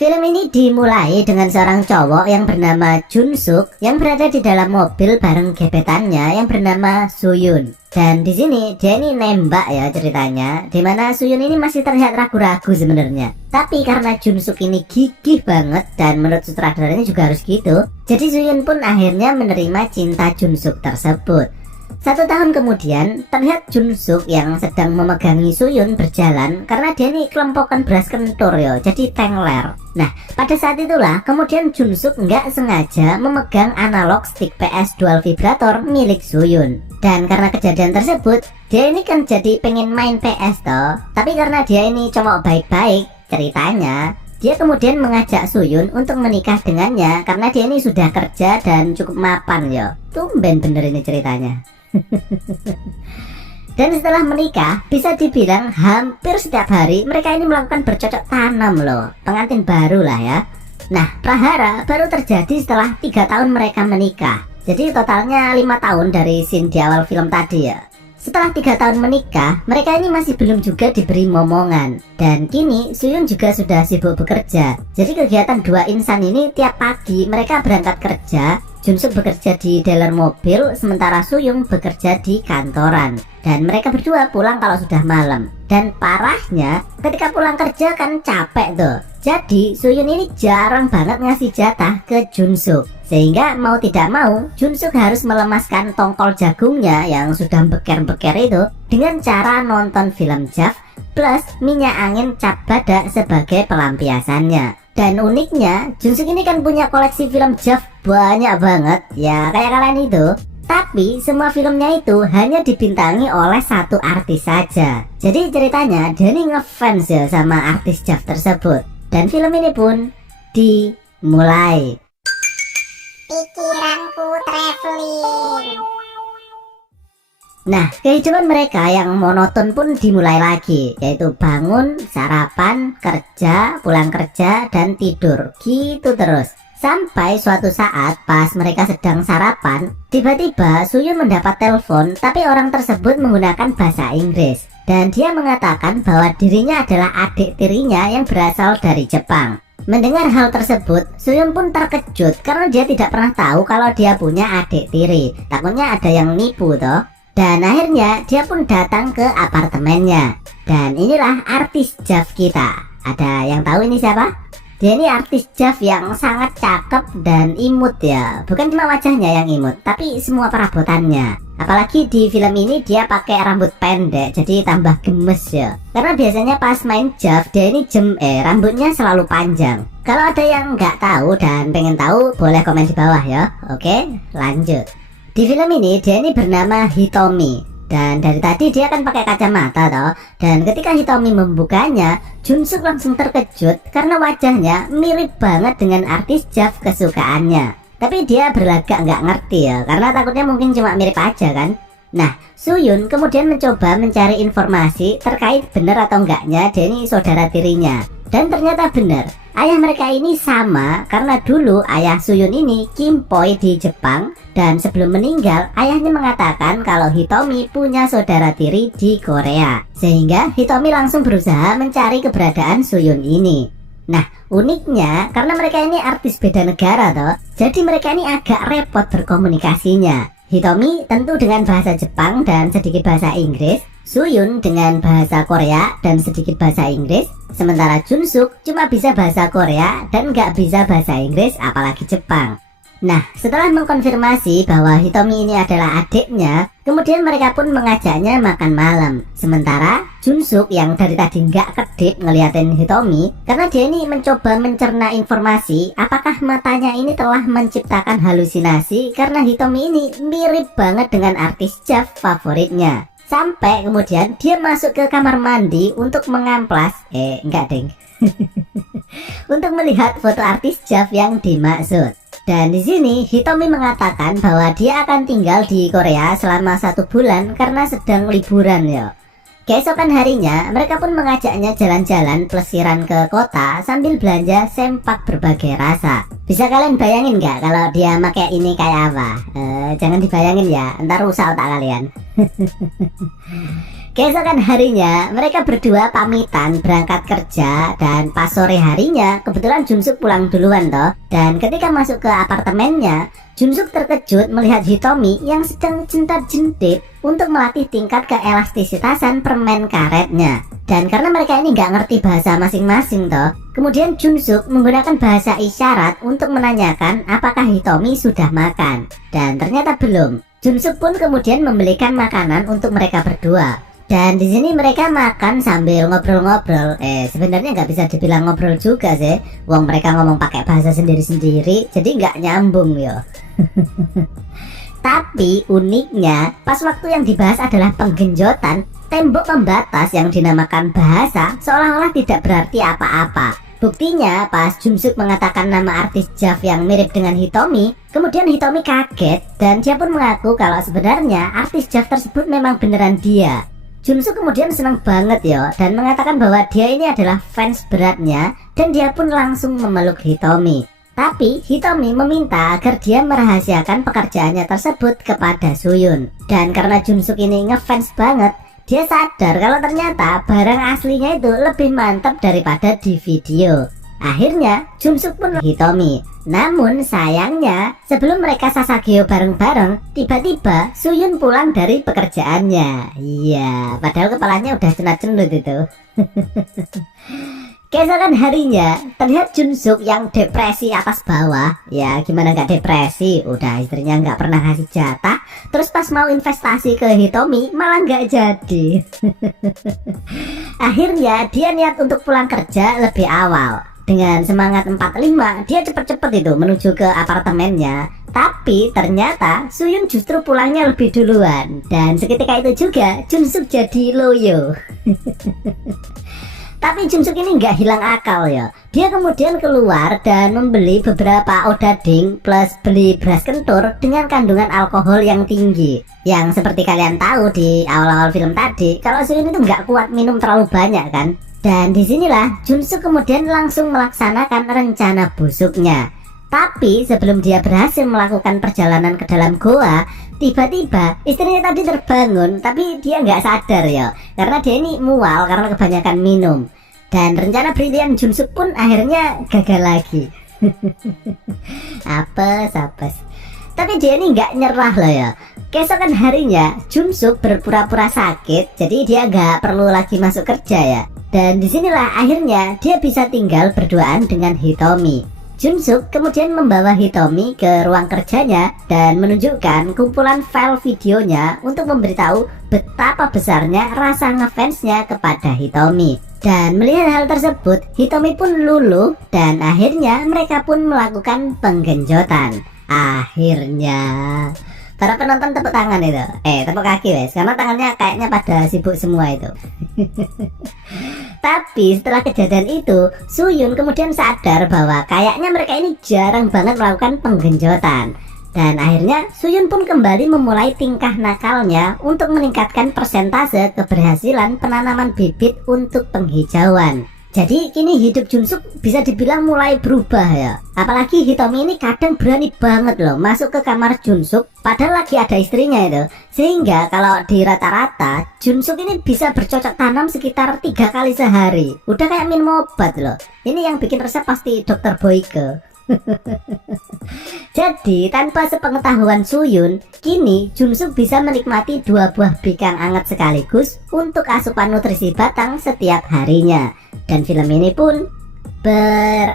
Film ini dimulai dengan seorang cowok yang bernama Jun Suk yang berada di dalam mobil bareng gebetannya yang bernama Suyun. Dan di sini dia ini nembak ya ceritanya, dimana Suyun ini masih terlihat ragu-ragu sebenarnya. Tapi karena Jun Suk ini gigih banget dan menurut sutradaranya juga harus gitu, jadi Suyun pun akhirnya menerima cinta Jun Suk tersebut. 1 tahun kemudian, terlihat Jun Suk yang sedang memegangi Suyun berjalan karena dia ini kelompokan beras kentur ya, jadi tengler. Nah, pada saat itulah kemudian Jun Suk nggak sengaja memegang analog stick PS dual vibrator milik Suyun. Dan karena kejadian tersebut, dia ini kan jadi pengen main PS toh. Tapi karena dia ini cowok baik-baik, ceritanya dia kemudian mengajak Suyun untuk menikah dengannya karena dia ini sudah kerja dan cukup mapan ya. Tumben bener ini ceritanya. Dan setelah menikah, bisa dibilang hampir setiap hari mereka ini melakukan bercocok tanam loh. Pengantin baru lah ya. Nah, prahara baru terjadi setelah 3 tahun mereka menikah. Jadi totalnya 5 tahun dari scene di awal film tadi ya. Setelah 3 tahun menikah, mereka ini masih belum juga diberi momongan. Dan kini Suyun juga sudah sibuk bekerja. Jadi kegiatan dua insan ini tiap pagi mereka berangkat kerja. Jun Suk bekerja di dealer mobil, sementara Suyun bekerja di kantoran. Dan mereka berdua pulang kalau sudah malam. Dan parahnya, ketika pulang kerja kan capek tuh. Jadi Suyun ini jarang banget ngasih jatah ke Jun Suk. Sehingga mau tidak mau, Jun Suk harus melemaskan tongkol jagungnya yang sudah beker-beker itu dengan cara nonton film Jav plus minyak angin cap badak sebagai pelampiasannya. Dan uniknya, Jun Suk ini kan punya koleksi film Jav banyak banget, ya kayak kalian itu. Tapi semua filmnya itu hanya dibintangi oleh satu artis saja. Jadi ceritanya dia ini ngefans ya sama artis Jav tersebut. Dan film ini pun dimulai. Pikiranku traveling. Nah, kehidupan mereka yang monoton pun dimulai lagi, yaitu bangun, sarapan, kerja, pulang kerja, dan tidur. Gitu terus. Sampai suatu saat pas mereka sedang sarapan, tiba-tiba Suyun mendapat telepon, tapi orang tersebut menggunakan bahasa Inggris. Dan dia mengatakan bahwa dirinya adalah adik tirinya yang berasal dari Jepang. Mendengar hal tersebut, Suyun pun terkejut karena dia tidak pernah tahu kalau dia punya adik tiri. Takutnya ada yang nipu toh. Dan akhirnya dia pun datang ke apartemennya. Dan inilah artis Jav kita. Ada yang tahu ini siapa? Dia ini artis Jav yang sangat cakep dan imut ya. Bukan cuma wajahnya yang imut, tapi semua perabotannya. Apalagi di film ini dia pakai rambut pendek, jadi tambah gemes ya. Karena biasanya pas main Jav dia ini rambutnya selalu panjang. Kalau ada yang nggak tahu dan pengen tahu, boleh komen di bawah ya. Oke, lanjut. Di film ini dia ini bernama Hitomi. Dan dari tadi dia kan pakai kacamata toh. Dan ketika Hitomi membukanya, Jun Suk langsung terkejut karena wajahnya mirip banget dengan artis Jav kesukaannya. Tapi dia berlagak nggak ngerti ya, karena takutnya mungkin cuma mirip aja kan. Nah, Suyun kemudian mencoba mencari informasi terkait benar atau enggaknya dia ini saudara tirinya. Dan ternyata benar, ayah mereka ini sama karena dulu ayah Suyun ini kimpoi di Jepang. Dan sebelum meninggal, ayahnya mengatakan kalau Hitomi punya saudara tiri di Korea. Sehingga Hitomi langsung berusaha mencari keberadaan Suyun ini. Nah, uniknya karena mereka ini artis beda negara toh, jadi mereka ini agak repot berkomunikasinya. Hitomi tentu dengan bahasa Jepang dan sedikit bahasa Inggris, Suyun dengan bahasa Korea dan sedikit bahasa Inggris, sementara Jun Suk cuma bisa bahasa Korea dan nggak bisa bahasa Inggris apalagi Jepang. Nah, setelah mengkonfirmasi bahwa Hitomi ini adalah adiknya, kemudian mereka pun mengajaknya makan malam. Sementara Jun Suk yang dari tadi nggak kedip ngeliatin Hitomi, karena dia ini mencoba mencerna informasi apakah matanya ini telah menciptakan halusinasi karena Hitomi ini mirip banget dengan artis Jav favoritnya. Sampai kemudian dia masuk ke kamar mandi untuk mengamplas, enggak deng, untuk melihat foto artis Jav yang dimaksud. Dan di sini Hitomi mengatakan bahwa dia akan tinggal di Korea selama 1 bulan karena sedang liburan ya. Keesokan harinya mereka pun mengajaknya jalan-jalan plesiran ke kota sambil belanja sempak berbagai rasa. Bisa kalian bayangin nggak kalau dia pakai ini kayak apa? Jangan dibayangin ya, ntar rusak otak kalian. Keesokan harinya, mereka berdua pamitan berangkat kerja dan pas sore harinya, kebetulan Junsuk pulang duluan toh. Dan ketika masuk ke apartemennya, Junsuk terkejut melihat Hitomi yang sedang jentat-jentit untuk melatih tingkat keelastisitasan permen karetnya. Dan karena mereka ini nggak ngerti bahasa masing-masing toh, kemudian Junsuk menggunakan bahasa isyarat untuk menanyakan apakah Hitomi sudah makan. Dan ternyata belum. Junsuk pun kemudian membelikan makanan untuk mereka berdua. Dan di sini mereka makan sambil ngobrol-ngobrol. Sebenarnya nggak bisa dibilang ngobrol juga sih. Wong mereka ngomong pakai bahasa sendiri-sendiri, jadi nggak nyambung yo. Tapi uniknya, pas waktu yang dibahas adalah penggenjotan, tembok pembatas yang dinamakan bahasa seolah-olah tidak berarti apa-apa. Buktinya pas Junsuk mengatakan nama artis Jav yang mirip dengan Hitomi, kemudian Hitomi kaget dan dia pun mengaku kalau sebenarnya artis Jav tersebut memang beneran dia. Junsuk kemudian senang banget yo dan mengatakan bahwa dia ini adalah fans beratnya dan dia pun langsung memeluk Hitomi. Tapi Hitomi meminta agar dia merahasiakan pekerjaannya tersebut kepada Suyun. Dan karena Junsuk ini ngefans banget, dia sadar kalau ternyata barang aslinya itu lebih mantap daripada di video. Akhirnya Junsuk pun Hitomi. Namun sayangnya sebelum mereka sasageo bareng-bareng, tiba-tiba Suyun pulang dari pekerjaannya. Iya, padahal kepalanya udah cenat-cenut itu. Keesokan harinya terlihat Junsuk yang depresi atas bawah. Ya gimana gak depresi, udah istrinya gak pernah ngasih jatah, terus pas mau investasi ke Hitomi malah gak jadi. Akhirnya dia niat untuk pulang kerja lebih awal. Dengan semangat 45, dia cepet-cepet itu menuju ke apartemennya. Tapi ternyata Suyun justru pulangnya lebih duluan. Dan seketika itu juga Junsuk jadi loyo. Tapi Junsuk ini nggak hilang akal ya. Dia kemudian keluar dan membeli beberapa odading plus beli beras kentur dengan kandungan alkohol yang tinggi. Yang seperti kalian tahu di awal-awal film tadi, kalau Suyun itu nggak kuat minum terlalu banyak kan. Dan disinilah Junsuk kemudian langsung melaksanakan rencana busuknya. Tapi sebelum dia berhasil melakukan perjalanan ke dalam goa, tiba-tiba istrinya tadi terbangun, tapi dia nggak sadar ya, karena dia ini mual karena kebanyakan minum. Dan rencana brilian Junsuk pun akhirnya gagal lagi. Apes. Tapi dia ini nggak nyerah loh ya. Keesokan harinya Junsuk berpura-pura sakit, jadi dia nggak perlu lagi masuk kerja ya. Dan disinilah akhirnya dia bisa tinggal berduaan dengan Hitomi. Junsuk kemudian membawa Hitomi ke ruang kerjanya dan menunjukkan kumpulan file videonya untuk memberitahu betapa besarnya rasa ngefansnya kepada Hitomi. Dan melihat hal tersebut, Hitomi pun luluh dan akhirnya mereka pun melakukan penggenjotan. Akhirnya para penonton tepuk tangan itu, tepuk kaki wes, karena tangannya kayaknya pada sibuk semua itu. Tapi setelah kejadian itu, Suyun kemudian sadar bahwa kayaknya mereka ini jarang banget melakukan penggenjotan. Dan akhirnya Suyun pun kembali memulai tingkah nakalnya untuk meningkatkan persentase keberhasilan penanaman bibit untuk penghijauan. Jadi kini hidup Junsuk bisa dibilang mulai berubah ya. Apalagi Hitomi ini kadang berani banget loh masuk ke kamar Junsuk padahal lagi ada istrinya itu. Sehingga kalau di rata-rata Junsuk ini bisa bercocok tanam sekitar 3 kali sehari. Udah kayak minum obat loh. Ini yang bikin resep pasti Dokter Boyke. Jadi tanpa sepengetahuan Suyun, kini Junsuk bisa menikmati 2 buah bikang anget sekaligus untuk asupan nutrisi batang setiap harinya. Dan film ini pun berakhir.